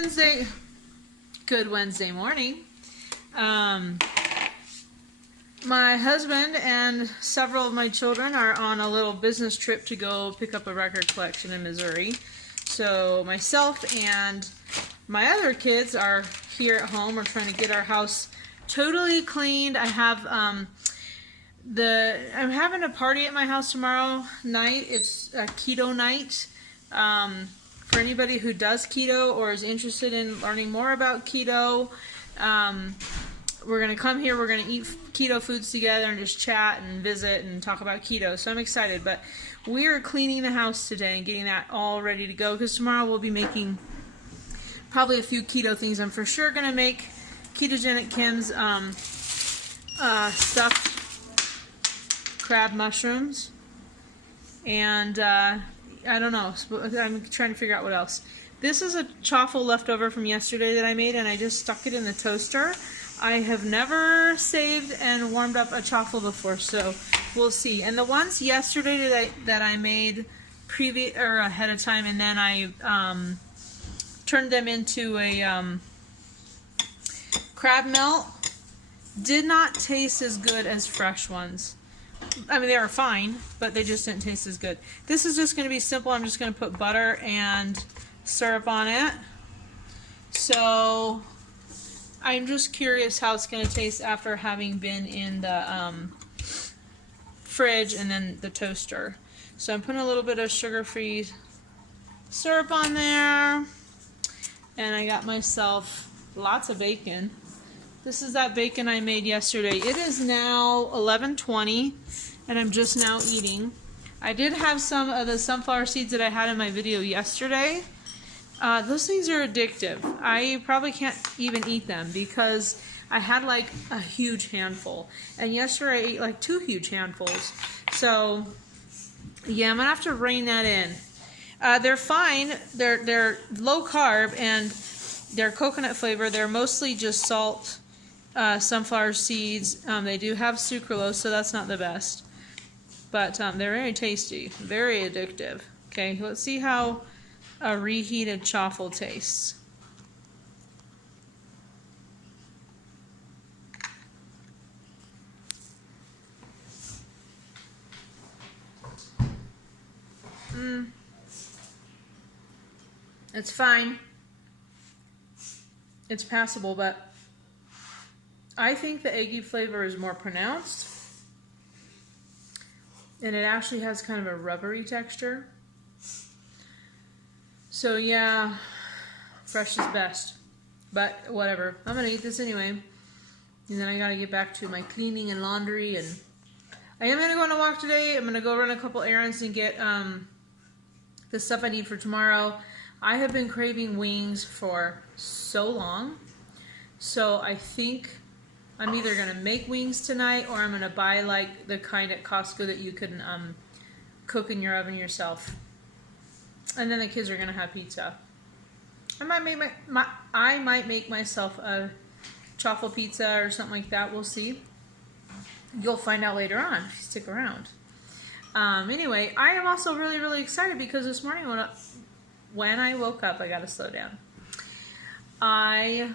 Wednesday. Good Wednesday morning. My husband and several of my children are on a little business trip to go pick up a record collection in Missouri. So myself and my other kids are here at home. We're trying to get our house totally cleaned. I have I'm having a party at my house tomorrow night. It's a keto night. For anybody who does keto or is interested in learning more about keto, we're going to come here, we're going to eat keto foods together and just chat and visit and talk about keto. So I'm excited, but we are cleaning the house today and getting that all ready to go because tomorrow we'll be making probably a few keto things. I'm for sure going to make Ketogenic Kim's stuffed crab mushrooms, and I don't know, I'm trying to figure out what else. This is a chaffle leftover from yesterday that I made, and I just stuck it in the toaster. I have never saved and warmed up a chaffle before, so we'll see. And the ones yesterday that I made ahead of time, and then I turned them into a crab melt, did not taste as good as fresh ones. I mean, they were fine, but they just didn't taste as good. This is just going to be simple. I'm just going to put butter and syrup on it. So I'm just curious how it's going to taste after having been in the fridge and then the toaster. So I'm putting a little bit of sugar-free syrup on there. And I got myself lots of bacon. This is that bacon I made yesterday. It is now 11:20, and I'm just now eating. I did have some of the sunflower seeds that I had in my video yesterday. Those things are addictive. I probably can't even eat them because I had like a huge handful. And yesterday I ate like 2 huge handfuls. So, yeah, I'm going to have to rein that in. They're fine. They're low carb, and they're coconut flavor. They're mostly just salt, sunflower seeds. They do have sucralose, so that's not the best. But they're very tasty, very addictive. Okay, let's see how a reheated chaffle tastes. It's fine. It's passable, but I think the eggy flavor is more pronounced. And it actually has kind of a rubbery texture. So yeah, fresh is best. But whatever. I'm going to eat this anyway. And then I got to get back to my cleaning and laundry. And I am going to go on a walk today. I'm going to go run a couple errands and get the stuff I need for tomorrow. I have been craving wings for so long. So I think I'm either going to make wings tonight or I'm going to buy like the kind at Costco that you can cook in your oven yourself. And then the kids are going to have pizza. I might make myself a chaffle pizza or something like that. We'll see. You'll find out later on. Stick around. Anyway, I am also really, really excited because this morning when I woke up, I got to slow down. I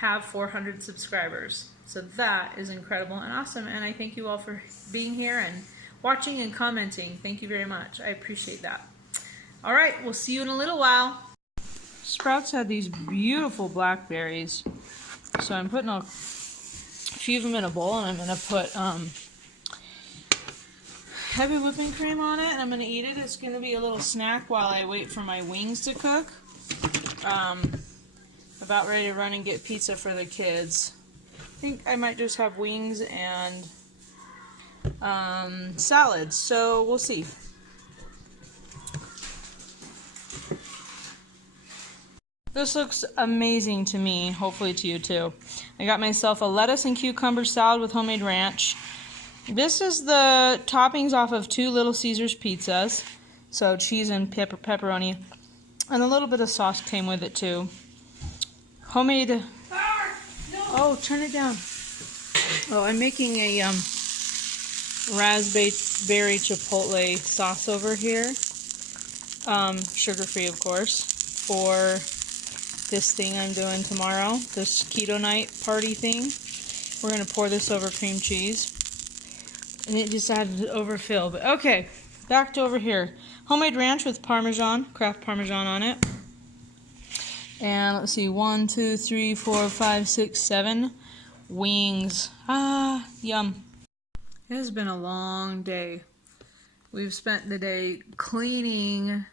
have 400 subscribers. So that is incredible and awesome. And I thank you all for being here and watching and commenting. Thank you very much. I appreciate that. All right, we'll see you in a little while. Sprouts had these beautiful blackberries. So I'm putting a few of them in a bowl, and I'm going to put heavy whipping cream on it. And I'm going to eat it. It's going to be a little snack while I wait for my wings to cook. About ready to run and get pizza for the kids. I think I might just have wings and salads. So we'll see. This looks amazing to me, hopefully to you too. I got myself a lettuce and cucumber salad with homemade ranch. This is the toppings off of 2 Little Caesars pizzas. So cheese and pepperoni. And a little bit of sauce came with it too. Homemade... Oh, turn it down. Oh, I'm making a raspberry chipotle sauce over here. Sugar-free, of course, for this thing I'm doing tomorrow, this keto night party thing. We're going to pour this over cream cheese. And it just added to overfill. But okay, back to over here. Homemade ranch with Parmesan, Kraft Parmesan on it. And let's see, 1, 2, 3, 4, 5, 6, 7 wings. Ah, yum. It has been a long day. We've spent the day cleaning,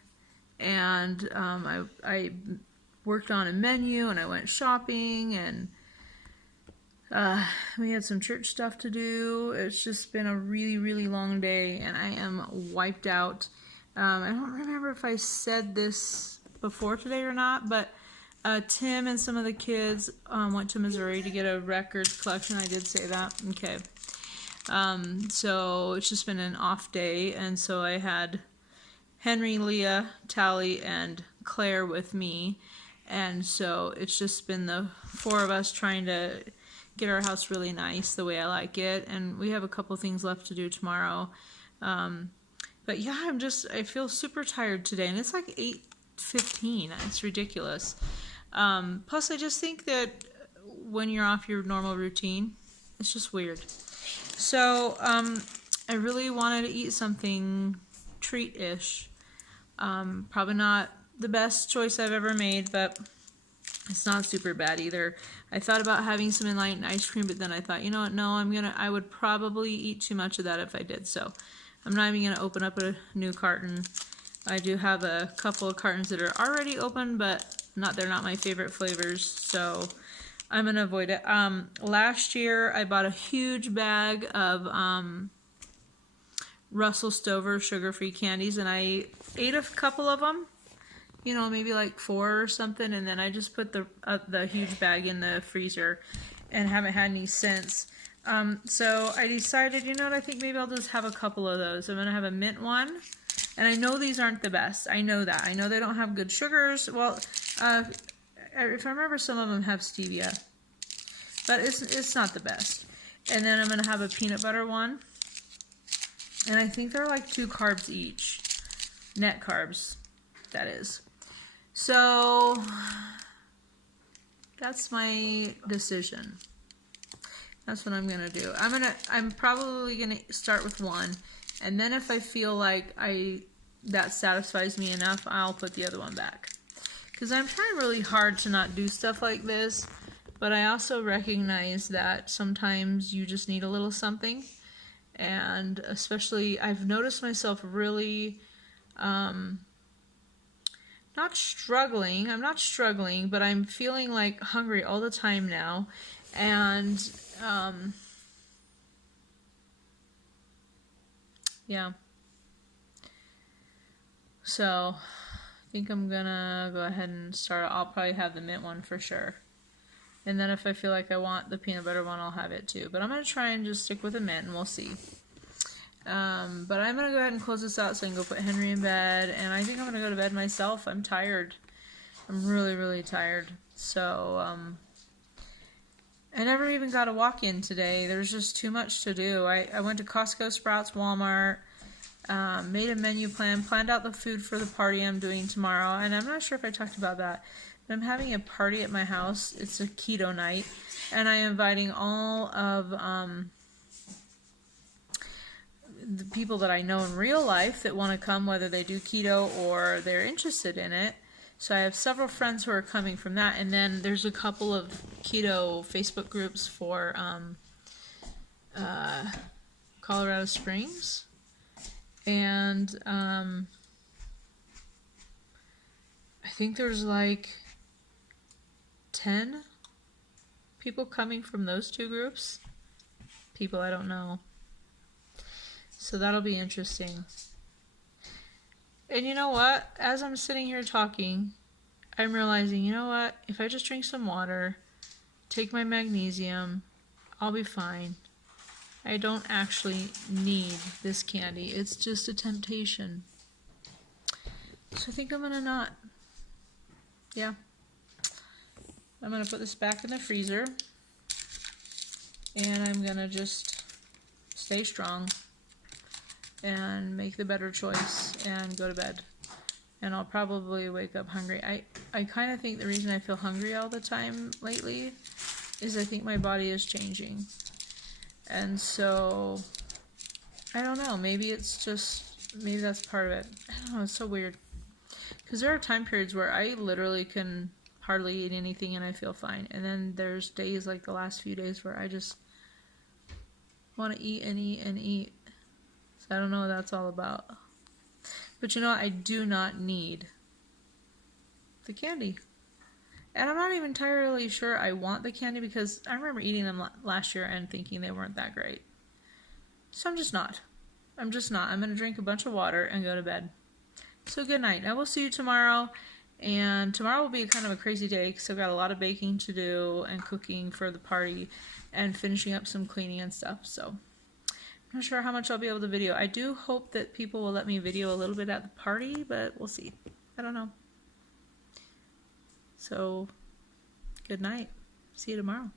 and I worked on a menu, and I went shopping, and we had some church stuff to do. It's just been a really, really long day, and I am wiped out. I don't remember if I said this before today or not, but Tim and some of the kids went to Missouri to get a record collection. I did say that. Okay. So it's just been an off day, and so I had Henry, Leah, Tally, and Claire with me, and so it's just been the 4 of us trying to get our house really nice the way I like it, and we have a couple things left to do tomorrow. But yeah, I feel super tired today, and it's like 8:15. It's ridiculous. Plus, I just think that when you're off your normal routine, it's just weird. So, I really wanted to eat something treat-ish. Probably not the best choice I've ever made, but it's not super bad either. I thought about having some enlightened ice cream, but then I thought, you know what, no, I would probably eat too much of that if I did, so I'm not even gonna open up a new carton. I do have a couple of cartons that are already open, but they're not my favorite flavors, so I'm gonna avoid it. Last year I bought a huge bag of Russell Stover sugar-free candies, and I ate a couple of them, you know, maybe like 4 or something, and then I just put the huge bag in the freezer and haven't had any since. So I decided, you know what, I think maybe I'll just have a couple of those. I'm gonna have a mint one, and I know these aren't the best. I know that. I know they don't have good sugars. Well, if I remember, some of them have stevia, but it's not the best. And then I'm gonna have a peanut butter one, and I think they're like 2 carbs each, net carbs, that is. So that's my decision. That's what I'm gonna do. I'm probably gonna start with one, and then if I feel like that satisfies me enough, I'll put the other one back. Because I'm trying really hard to not do stuff like this, but I also recognize that sometimes you just need a little something, and especially I've noticed myself really not struggling. I'm not struggling, but I'm feeling like hungry all the time now, and yeah. So I think I'm gonna go ahead and start. I'll probably have the mint one for sure. And then if I feel like I want the peanut butter one, I'll have it too. But I'm gonna try and just stick with the mint, and we'll see. But I'm gonna go ahead and close this out so I can go put Henry in bed. And I think I'm gonna go to bed myself. I'm tired. I'm really, really tired. So, I never even got a walk-in today. There's just too much to do. I went to Costco, Sprouts, Walmart, made a menu plan, planned out the food for the party I'm doing tomorrow, and I'm not sure if I talked about that, but I'm having a party at my house. It's a keto night, and I'm inviting all of the people that I know in real life that want to come, whether they do keto or they're interested in it. So I have several friends who are coming from that, and then there's a couple of keto Facebook groups for Colorado Springs, and I think there's like 10 people coming from those 2 groups. People I don't know. So that'll be interesting. And you know what? As I'm sitting here talking, I'm realizing, you know what? If I just drink some water, take my magnesium, I'll be fine. I don't actually need this candy. It's just a temptation. So I think I'm gonna not. Yeah. I'm gonna put this back in the freezer. And I'm gonna just stay strong and make the better choice and go to bed. and I'll probably wake up hungry. I kind of think the reason I feel hungry all the time lately is I think my body is changing. And so, I don't know, maybe that's part of it. I don't know, it's so weird. Because there are time periods where I literally can hardly eat anything and I feel fine. And then there's days like the last few days where I just want to eat and eat and eat. So I don't know what that's all about. But you know, I do not need the candy. And I'm not even entirely sure I want the candy because I remember eating them last year and thinking they weren't that great. So I'm just not. I'm going to drink a bunch of water and go to bed. So good night. I will see you tomorrow. And tomorrow will be kind of a crazy day because I've got a lot of baking to do and cooking for the party and finishing up some cleaning and stuff. So I'm not sure how much I'll be able to video. I do hope that people will let me video a little bit at the party, but we'll see. I don't know. So, good night. See you tomorrow.